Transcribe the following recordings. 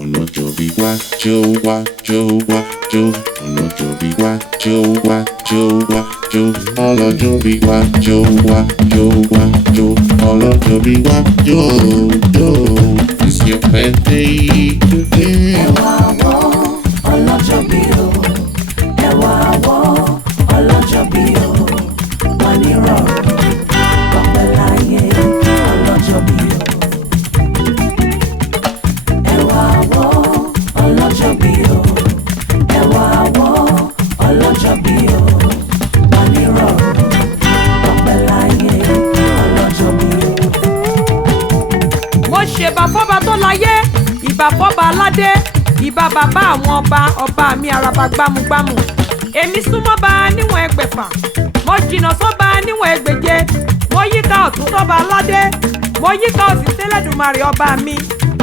Olojo Ibi wá jó wá jó wá jó. Olojo Ibi wá jó wá jó wá jó. Olojo Ibi wá jó wá jó wá jó. Olojo Ibi wá jó jó. It's your birthday today. Ẹ wá wò Ọlọ́jọ́ bí o. Ẹ wá wò Ọlọ́jọ́ bí o. Wọ́n ní rọrùn ọpẹ́ láyé Ọlọ́jọ́ bí o. Ẹ wá wò Ọlọ́jọ́ bí o. Ẹ wá wò Ọlọ́jọ́ bí o. Wọ́n ní rọrùn ọpẹ́ láyé Ọlọ́jọ́ bí o. Mo ṣèbà fọ́ba tó láyé, ìbà fọ́ba aládé, ìbà bàbá àwọn ọba mi àràbà gbámúgbámú. Èmi súnmọ́ bá níwọ̀n ẹgbẹ̀fà, mo jìnnà sọ́ba níwọ̀n ẹgbẹ̀je, mo yíká ọ̀tún sọ́ba aládé, mo yíká òsì s'Ẹlẹ́dùmarè ọba mi,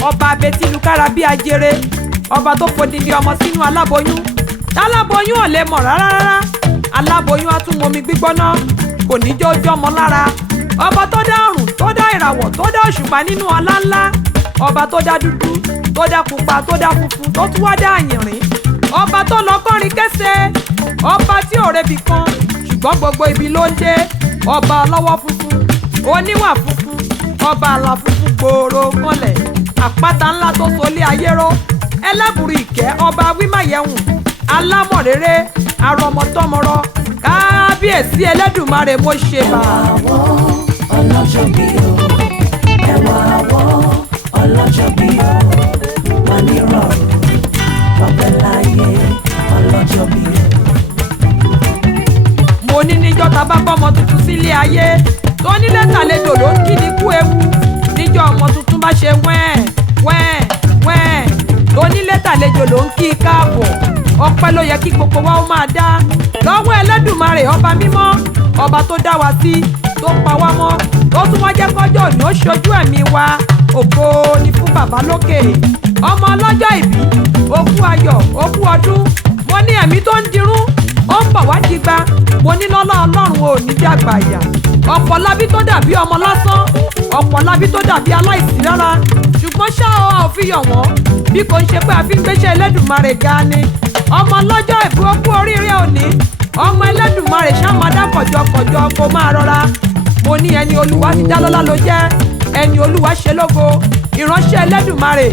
ọba abetilukára bí ajere, ọba tó fòdìdí ọmọ sínú aláboyún. Táláboyún ò lè mọ̀ rárá, aláboyún á tún momi gbígbóná, kò ní jẹ́ ojú ọmọ lára. Ọba tó dá ọ̀run, tó dá ìràwọ̀, tó dá òṣùpá nínú ọlá ńlá, ọba tó dá dúdú, tó dá pupa, tó dá funfun, tó tún wá dá àyìnrín, ọba tó lọ kọrin kése, ọba tí ò rebi kan ṣùgbọ́n gbogbo ibi ló ń dé, ọba ọlọ́wọ́ funfun, oníwà funfun, ọba àlà funfun gbòòrò kanlẹ̀, àpáta ńlá tó solé ayé ró, ẹlẹ́bùrú ìkẹ́, ọba Awimayehun, alámọ̀réré, arọmọtọ́mọrọ, kábíyèsí Ẹlẹ́dùmarè mo ṣe bá. Ẹ wá wò Ọlọ́jọ́ bí o. Ẹ wá wò Ọlọ́jọ́ bí o. Wọ́n ní rọrùn ọpẹ́ láyé Ọlọ́jọ́ bí o. Mo ní níjọ́ ta bá bọ́mọ tuntun sílé ayé, tó nílé tàlejò ló ń kí ni kú ewu. Níjọ́ ọmọ tuntun bá ṣe wẹ́ẹ̀ wẹ́ẹ̀ wẹ́ẹ̀, tó nílé tàlejò ló ń kí káàbọ̀. Ọpẹ́ ló yẹ kí gbogbo wa ó máa dá lọ́wọ́ Ẹlẹ́dùmarè ọba mímọ́, ọba tó dá wa sí, tó pa wá mọ́, tó tún wá jẹ́ kọ́jọ́ òní ó ṣojú ẹ̀mí wa. Ògo ni fún bàbá lókè. Ọmọ ọlọ́jọ́ ìbí, okú ayọ̀, okú ọdún. Mo ní ẹ̀mí tó ń dirún, ó ń bọ̀ wá digba. Mo ní lọ́lá Ọlọ́run ò ní dàgbà àyà. Ọ̀pọ̀ lábí tó dàbí ọmọ lásán, ọ̀pọ̀ lábí tó dàbí aláìsí rárá. Ṣùgbọ́n ṣá ọ fi yọ̀ wọ́n, bí kò ń ṣe pé a fi ń gbéṣẹ́ Ẹlẹ́dùmarè ga ni. Ọmọ ọlọ́jọ́ ìbí, okú oríire òní. Ọmọ Ẹlẹ́dùmarè ṣá máa dá kọ̀jọ̀kọ̀jọ̀ kó máa rọra. Mo ní ẹni Olúwa ti dá lọ́lá ló jẹ́, ẹni Olúwa ṣe lógo, ìránṣẹ́ Ẹlẹ́dùmarè,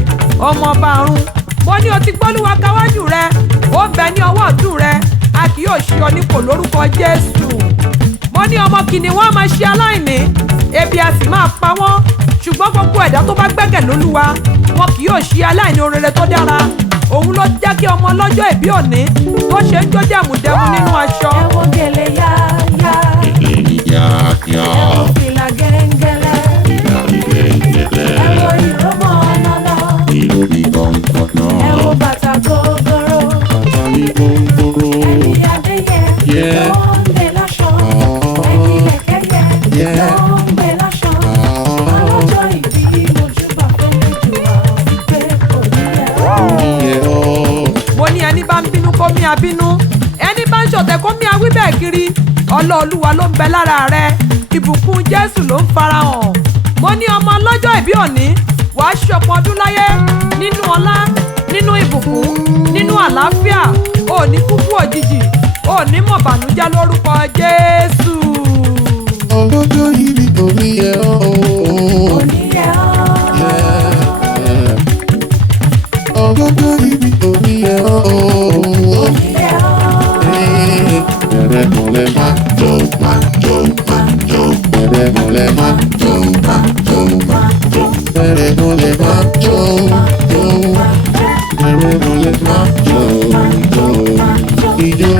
ọmọ ọba ọ̀run. Mo ní o ti gbólúwa káwájú rẹ, ó ń bẹ ní ọwọ́ ọ̀tún rẹ, a kì yóò ṣí ọ nípò lórúkọ Jésù. Mo ní ọmọ kìnìún wọn máa ṣe aláìní, ebi a sì máa pa wọ́n, ṣùgbọ́n gbogbo ẹ̀dá tó bá gbẹ́kẹ̀ lÓlúwa, wọn kì yóò ṣí aláìní ohun rere tó dára. Òun ló jẹ́ kí ọmọ ọlọ́jọ́ ìbí òní tó ṣe ń jó dẹ̀mùdẹ̀mù nínú aṣọ. Ẹ wo gèlè yáyá. Ya ya. Ẹ wo fìlà gẹ́ngẹ́lẹ́. Ẹ wo ìrómọ̀ ọ̀nànà. Ìlú bí gbọ̀ngbọ̀nà. Ẹ wo bàtà gogoro. Bàtà mi gbogbooro. Ẹni adéyẹ ló ń gbé láṣọ. Ẹni lẹ̀kẹ̀yẹ ló ń gbé láṣọ. Ọlọ́jọ́ ìbí mojúbà fẹ́lẹ́ jù wá pé kò ní yẹ ọ́. Mo ní ẹni bá ń bínú kó mí abínú, ẹni bá ń ṣọ̀tẹ̀ kó mí awí bẹ́ẹ̀ kiri. Ọlọ́olúwa ló ń bẹ lára rẹ, ìbùkún Jésù ló ń farahàn. Mo ní ọmọ ọlọ́jọ́ ìbí òní, wàá ṣọ̀pọ̀ ọdún láyé nínú ọlá, nínú ìbùkún, nínú àlàáfíà, ò ní kúkú òjijì, ò ní mọ̀ bànújẹ́ lórúkọ Jésù. Olojo Ibi orí ẹ̀ ọ́. Òní yẹ ọ́. Olojo Ibi orí ẹ̀ ọ́. Òní yẹ ọ́. Bẹ̀rẹ̀ mọ̀lẹ́ má jó má jó má jó. Bẹ̀rẹ̀ mọ̀lẹ́ má jó má jó má jó. Bẹ̀rẹ̀ mọ̀lẹ́ má jó jó. Bẹ̀rẹ̀ mọ̀lẹ́ má jó jó. Ijó